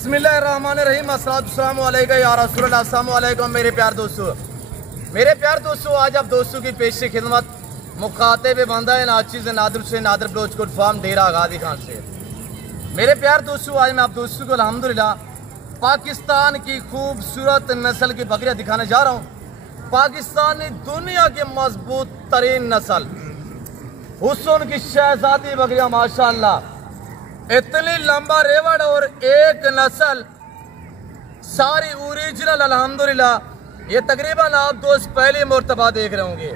बिस्मिल्लाहिर्रहमानिर्रहीम। अस्सलामु अलैकुम या रसूलल्लाह। अस्सलामु अलैकुम मेरे प्यार दोस्तों, आज आप दोस्तों की पेश खिदमत मुखातिब बंदा है नाचिज़ नादिर से नादिर बलोच कोट फार्म डेरा गादी खान से। मेरे प्यार दोस्तों, आज मैं आप दोस्तों को अल्हम्दुलिल्लाह पाकिस्तान की खूबसूरत नस्ल की बकरियां दिखाने जा रहा हूँ। पाकिस्तानी दुनिया की मजबूत तरीन नस्ल हुस्न की शहजादी बकरियां, माशाअल्लाह इतनी लंबा रेवड़ और एक नस्ल सारी ओरिजिनल अल्हम्दुलिल्लाह। ये तकरीबन आप दोस्त पहली मर्तबा देख रहे होंगे।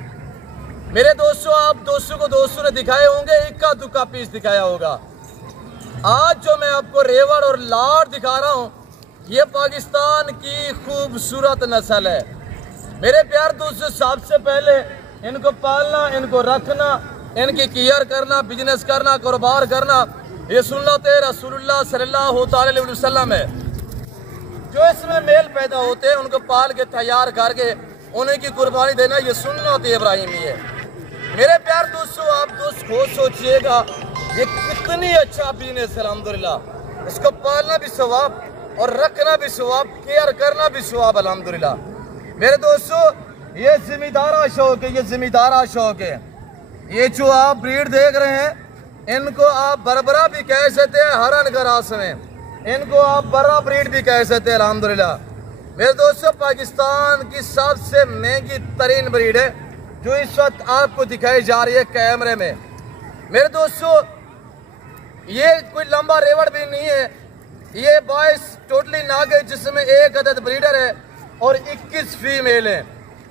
मेरे दोस्तों, आप दोस्तों ने दिखाए होंगे, इक्का दुक्का पीस दिखाया होगा। आज जो मैं आपको रेवड़ और लाड़ दिखा रहा हूँ, ये पाकिस्तान की खूबसूरत नस्ल है। मेरे प्यार दोस्तों, सबसे पहले इनको पालना, इनको रखना, इनकी केयर करना, बिजनेस करना, कारोबार करना, ये सुन्नत रसूलुल्लाह सल्लल्लाहु अलैहि वसल्लम है। जो इसमें मेल पैदा होते हैं उनको पाल के तैयार करके उन्हीं की कुर्बानी देना, ये सुन्नत इब्राहिमी है। मेरे प्यार दोस्तों, आप दोस्त खुद सोचिएगा ये कितनी अच्छा बिजनेस है अल्हम्दुलिल्लाह। इसको पालना भी सवाब और रखना भी सवाब, केयर करना भी सवाब अल्हम्दुलिल्लाह। मेरे दोस्तों, ये जिम्मेदारा शौक है, ये जिम्मेदारा शौक है। ये जो आप ब्रीड देख रहे हैं, इनको आप बरबरा भी कह सकते हैं, हरन ग्रास में इनको आप बर्रा ब्रीड भी कह सकते हैं अल्हम्दुलिल्लाह। मेरे दोस्तों, पाकिस्तान की सबसे महंगी तरीन ब्रीड है जो इस वक्त आपको दिखाई जा रही है कैमरे में। मेरे दोस्तों, ये कोई लंबा रेवड़ भी नहीं है, ये 22 टोटली नाग है, जिसमें एक अदद ब्रीडर है और 21 फीमेल है।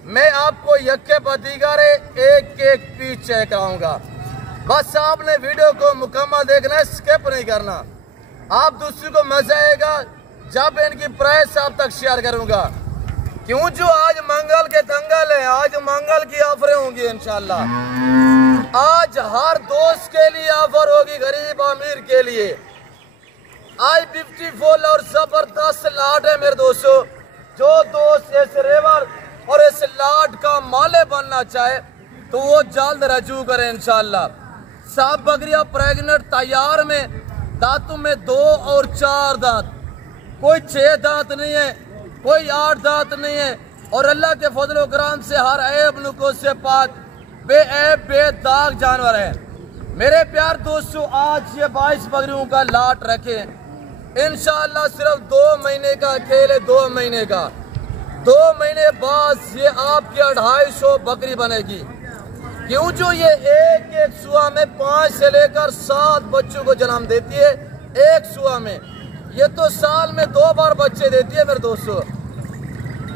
मैं आपको यक्के बदीगर एक एक पीस चेक कराऊंगा। बस आपने वीडियो को मुकम्मल देखना है, स्किप नहीं करना। आप दूसरी को मजा आएगा जब इनकी प्राइस आप तक शेयर करूंगा। क्यों जो आज मंगल के दंगल है, आज मंगल की ऑफरें होंगी इंशाल्लाह। आज हर दोस्त के लिए ऑफर होगी, गरीब अमीर के लिए। आज ब्यूटीफुल और जबरदस्त लाट है मेरे दोस्तों। जो दोस्त इस रेवड़ और इस लाट का माले बनना चाहे तो वो जल्द रजू करे इंशाल्लाह। सब बकरियां प्रेग्नेंट तैयार में, दांतों में 2 और 4 दांत, कोई 6 दांत नहीं है, कोई 8 दांत नहीं है। और अल्लाह के फजल करम से हर ऐब नुक़्स से पाक, बेऐब बेदाग जानवर है। मेरे प्यार दोस्तों, आज ये 22 बकरियों का लाट रखे इंशाअल्लाह। सिर्फ 2 महीने का खेल है, 2 महीने का। 2 महीने बाद ये आपकी 250 बकरी बनेगी। क्यों जो ये एक एक सुआ में 5 से लेकर 7 बच्चों को जन्म देती है। एक सुआ में ये तो साल में 2 बार बच्चे देती है मेरे दोस्तों।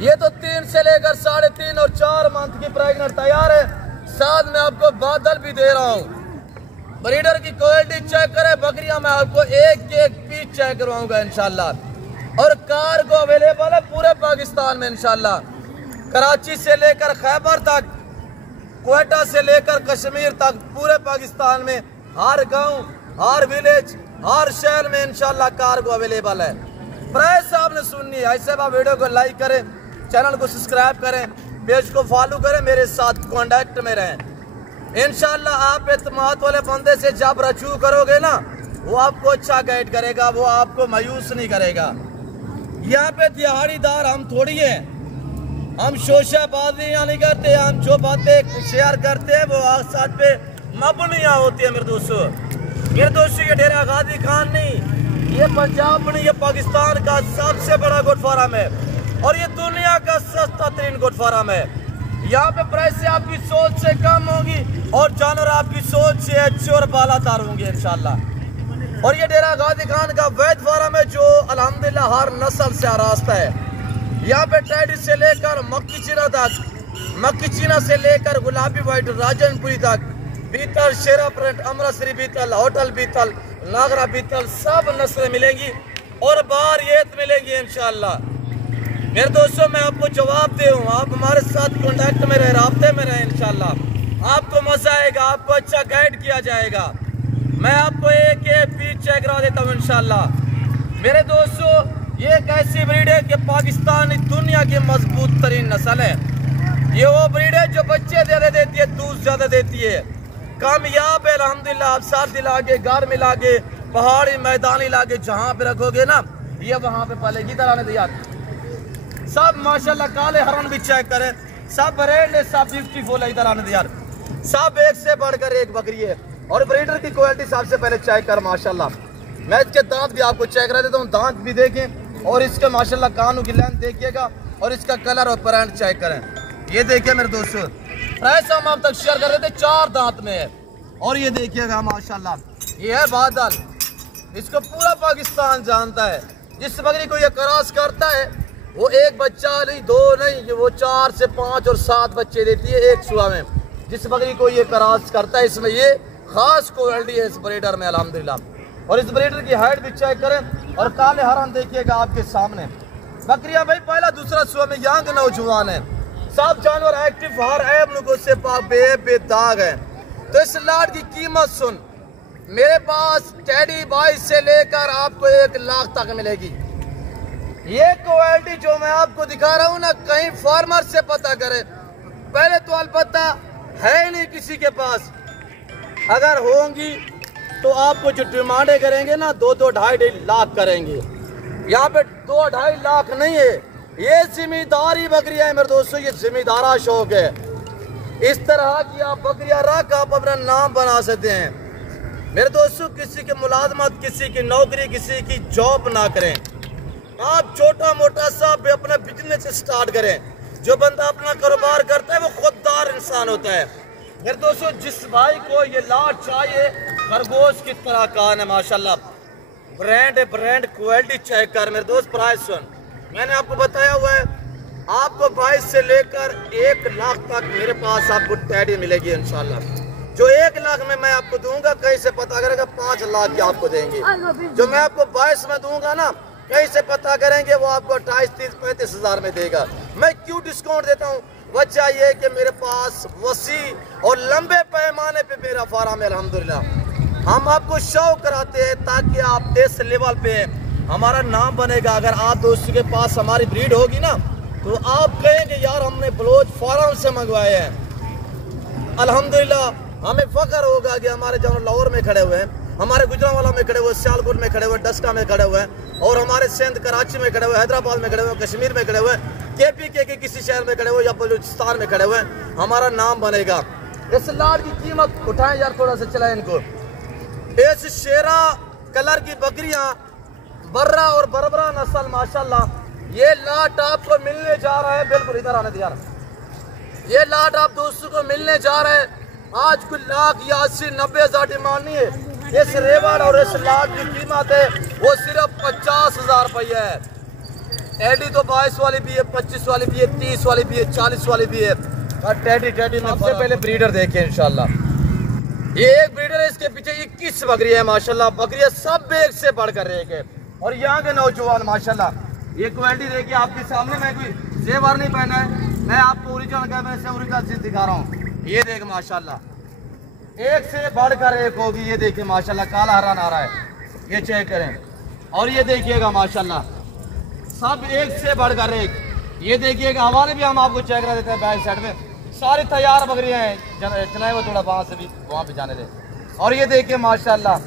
ये तो 3 से लेकर 3.5 और 4 मंथ की प्रेग्नेंट तैयार है। साथ में आपको बादल भी दे रहा हूँ। ब्रीडर की क्वालिटी चेक करें, बकरियां मैं आपको एक एक पीस चेक करवाऊंगा इंशाल्लाह। और कार को अवेलेबल है पूरे पाकिस्तान में इंशाल्लाह। कराची से लेकर खैबर तक, क्वेटा से लेकर कश्मीर तक, पूरे पाकिस्तान में हर गांव, हर विलेज, हर शहर में इंशाल्लाह कार्गो अवेलेबल है। प्राइस आपने सुननी है। ऐसे आप वीडियो को लाइक करें, चैनल को सब्सक्राइब करें, पेज को फॉलो करें, मेरे साथ कांटेक्ट में रहें इंशाल्लाह। आप एतमाद वाले बंदे से जब रजू करोगे ना, वो आपको अच्छा गाइड करेगा, वो आपको मायूस नहीं करेगा। यहाँ पे दिहाड़ीदार हम थोड़ी है, हम शोशाबाजी नहीं करते। हम जो बातें शेयर करते हैं वो साथ पे मबनियाँ होती है मेरे दोस्तों। ये डेरा गादी खान नहीं, ये पंजाब नहीं, ये पाकिस्तान का सबसे बड़ा गोट फार्म है और ये दुनिया का सस्ता तरीन गोट फार्म है। यहाँ पे प्राइस आपकी सोच से कम होगी और जानवर आपकी सोच से अच्छे और बालादार होंगे इंशाल्लाह। और ये डेरा गादी खान का वैद फार्म है जो अल्हम्दुलिल्लाह हर नस्ल से आरास्ता है। यहाँ पे टेडी से लेकर मक्की चीना तक, मक्की चीना से लेकर गुलाबी व्हाइट राजनपुरी तक, बीतल, शेरा प्रिंट, अमृतसरी बीतल, होटल बीतल, नागरा बीतल, सब नस्लें मिलेंगी और बाहर ये मिलेंगी इंशाल्लाह। मेरे दोस्तों, मैं आपको जवाब दे हूँ, आप हमारे साथ कांटेक्ट में रहे, राब्ते में रहे इंशाल्लाह। आपको मजा आएगा, आपको अच्छा गाइड किया जाएगा। मैं आपको एक एक पीस चेक करा देता हूँ इंशाल्लाह। मेरे दोस्तों, ये एक ऐसी ब्रीड है कि पाकिस्तान दुनिया की मजबूत तरीन नस्ल है। ये वो ब्रीड है जो बच्चे ज्यादा देती है, दूध ज्यादा देती है, कामयाब है अल्हम्दुलिल्लाह। आप साथ दिला के, घर मिला के, पहाड़ी मैदान इलाके जहाँ पे रखोगे ना, ये वहाँ पे पलेगी इधर आने दे यार। सब माशाल्लाह काले हरन भी चेक करें, सब रेड है, सब ब्यूटीफुल है, इधर आने दे यार। सब एक से बढ़कर एक बकरी है और ब्रीडर की क्वालिटी सबसे पहले चेक कर माशाल्लाह। मैं इसके दांत भी आपको चेक करा देता हूँ, दांत भी देखें और इसके माशाल्लाह कानों की लेंथ देखिएगा और इसका कलर और प्रिंट चेक करें। ये देखिए मेरे दोस्तों, प्राइस हम आप तक शेयर कर रहे थे, 4 दांत में है। और ये देखिएगा माशाल्लाह, ये है बादल, इसको पूरा पाकिस्तान जानता है। जिस बकरी को ये क्रॉस करता है वो एक बच्चा नहीं, 2 नहीं, वो 4 से 5 और 7 बच्चे देती है एक सुबह में। जिस बकरी को ये क्रॉस करता है इसमें ये खास क्वालिटी है इस ब्रीडर में अल्हम्दुलिल्लाह। और इस ब्रीडर की हाइट भी चेक करें और काले हरन देखिएगा आपके सामने। बकरियां भाई पहला दूसरा सुबह में यंग नौजवान है, सब जानवर एक्टिव, हर ऐब लोगों से बेदाग है। तो इस लाट की कीमत सुन, मेरे पास टेडी बॉय से लेकर आपको 1 लाख तक मिलेगी। ये क्वालिटी जो मैं आपको दिखा रहा हूँ ना, कहीं फार्मर से पता करें, पहले तो अलबत्ता है ही नहीं किसी के पास, अगर होंगी तो आपको जो डिमांडें करेंगे ना 2-2, 2.5 लाख करेंगे। यहाँ पे 2-2.5 लाख नहीं है, ये जिम्मेदारी बकरियां है मेरे दोस्तों, ये जिम्मेदारा शौक है। इस तरह की आप बकरियां रख आप अपना नाम बना सकते हैं मेरे दोस्तों। किसी की मुलाजमत, किसी की नौकरी, किसी की जॉब ना करें, आप छोटा मोटा सा अपना बिजनेस स्टार्ट करें। जो बंदा अपना कारोबार करता है वो खुददार इंसान होता है मेरे दोस्तों। जिस भाई को ये लाट चाहिए खरगोश की तरह कान है माशाल्लाह, ब्रांड है, ब्रांड क्वालिटी चेक कर मेरे दोस्त। प्राइस सुन, मैंने आपको बताया हुआ है, आपको 22 से लेकर 1 लाख तक मेरे पास आपको टेडी मिलेगी इंशाल्लाह। जो 1 लाख में मैं आपको दूंगा, कहीं से पता करेगा 5 लाख की आपको देंगे। जो मैं आपको 22 में दूंगा ना, कहीं से पता करेंगे वो आपको 28, 30, 35 हज़ार में देगा। मैं क्यों डिस्काउंट देता हूँ, वजह ये कि मेरे पास वसी और लंबे पैमाने पे मेरा फार्म है अल्हम्दुलिल्लाह। हम आपको शो कराते हैं ताकि आप देश लेवल पे हमारा नाम बनेगा। अगर आप दोस्तों के पास हमारी ब्रीड होगी ना तो आप कहेंगे यार हमने बलोच फार्म से मंगवाए हैं। अल्हम्दुलिल्लाह हमें फख्र होगा कि हमारे जानवर लाहौर में खड़े हुए हैं, हमारे गुजरांवाला में खड़े हुए, सियालकोट में खड़े हुए, डस्का में खड़े हुए हैं और हमारे सिंध कराची में खड़े हुए, हैदराबाद में खड़े हुए, कश्मीर में खड़े हुए, KPK के किसी शहर में खड़े हुए या बलूचिस्तान में खड़े हुए, हमारा नाम बनेगा। इस लाट की कीमत उठाएं यार, थोड़ा सा चलाएं इनको। इस शेरा कलर की बकरियां बर्रा और बरबरा नस्ल माशाल्लाह, ये लाट आपको मिलने जा रहा है। बिल्कुल इधर आने दे यार, ये लाट आप दोस्तों को मिलने जा रहा है। आज कुछ 1 लाख या 80-90 हज़ार डिमांड नहीं है। इस रेवड़ और इस लाट की कीमत है वो सिर्फ 50 हज़ार रुपया है। एडी तो 22 वाली भी है, 25 वाली भी है, 30 वाली भी है, 40 वाली भी है। और टेडी में सबसे पहले ब्रीडर देखें इंशाल्लाह। ये एक ब्रीडर है, इसके पीछे 21 बकरियां है माशाल्लाह। बकरियां सब एक से बढ़कर एक है और यहाँ के नौजवान माशाल्लाह। ये क्वालिटी देखिए आपके सामने, मैं कोई जेवर नहीं पहना है, मैं आपको ओरिजिनल कैमरे से ओरिजिनल चीज दिखा रहा हूँ। ये देख माशाल्लाह, एक से बढ़कर एक होगी। ये देखिए माशाल्लाह, काला हरन आ रहा है, ये चेक करें। और ये देखिएगा माशाल्लाह, सब एक से बढ़कर एक। ये देखिएगा, हमारे भी हम आपको चेक करा देते हैं बैक साइड में, सारी तैयार बकरियां हैं। चलाए वो थोड़ा वहां से भी, वहां पे जाने दे। और ये देखिए माशाल्लाह,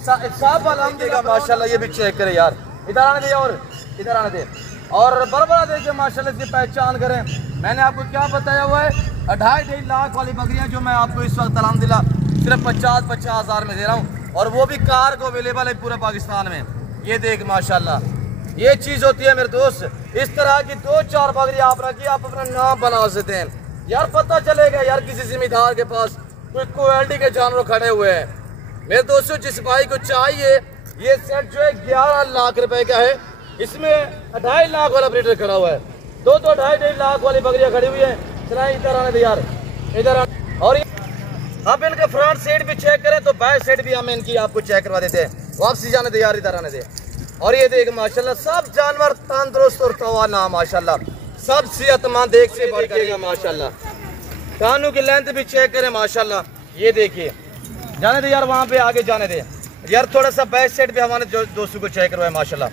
सब अल्हम्दुलिल्लाह माशाल्लाह। ये भी चेक करें यार, इधर आने दे और इधर आने दे। और बरबरा देखिए माशाल्लाह, इसकी पहचान करें। मैंने आपको क्या बताया हुआ है, 2.5 लाख वाली बकरियां जो मैं आपको इस वक्त अल्हम्दुलिल्लाह सिर्फ 50 हज़ार में दे रहा हूँ, और वो भी कार को अवेलेबल है पूरे पाकिस्तान में। ये देख माशाल्लाह, ये चीज़ होती है मेरे दोस्त। इस तरह की 2-4 बकरियां आप रखिए, आप अपना नाम बना सकते हैं यार। पता चलेगा यार किसी जिम्मेदार के पास कोई क्वालिटी के जानवर खड़े हुए हैं मेरे दोस्तों। जिस भाई को चाहिए, ये सेट जो है 11 लाख रुपए का है, इसमें 2.5 लाख वाला ब्रीडर खड़ा हुआ है। 2-2, 2.5 लाख वाली बकरियां खड़ी हुई है। चलाए इधर आने दे यार, इधर आने। और आप इनका फ्रंट साइड भी चेक करें तो बैक साइड भी हम इनकी आपको चेक करवा देते हैं। वापसी जाने दे यार, इधर आने दे। और ये देख माशाल्लाह, सब जानवर तंदुरुस्त और तवाना माशाल्लाह, सब सेहतमंद एक से बढ़कर माशाल्लाह। कानों की लेंथ भी चेक करें माशाल्लाह। ये देखिए, जाने दे यार, वहाँ पे आगे जाने दे यार। थोड़ा सा बैक साइड पे हमारे दोस्तों को चेक करवाए माशाल्लाह।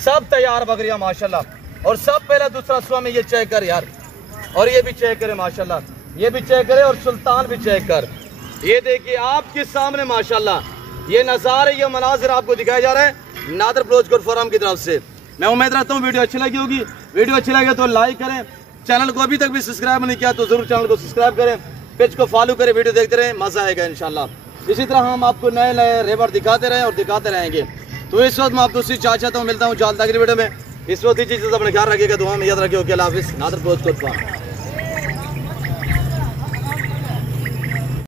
सब तैयार बकरियां माशाल्लाह, और सब पहला दूसरा सुबह में ये चेक कर यार। और ये भी चेक करे माशाल्लाह, ये भी चेक करे, और सुल्तान भी चेक कर। ये देखिए आपके सामने माशाल्लाह, ये नज़ारे, ये मनाजिर आपको दिखाया जा रहा है। नादर ब्लोच कोट फॉरम की तरफ से। मैं उम्मीद रखता हूँ वीडियो अच्छी लगी होगी। वीडियो अच्छी लगे तो लाइक करें, चैनल को अभी तक भी सब्सक्राइब नहीं किया तो जरूर चैनल को सब्सक्राइब करें, पेज को फॉलो करें, वीडियो देखते रहें, मजा आएगा इंशाल्लाह। इसी तरह हम आपको नए नए रेबर दिखाते रहें और दिखाते रहेंगे। तो इस वक्त मैं आप दूसरी चाहता हूँ, मिलता हूँ जल्द अगली वीडियो में। इस वक्त ही चीज़ अपने ख्याल रखिएगा, दुआ में याद रखिए। ओके, अल्लाह हाफिज़। नादर ब्लोच कोट फॉरम।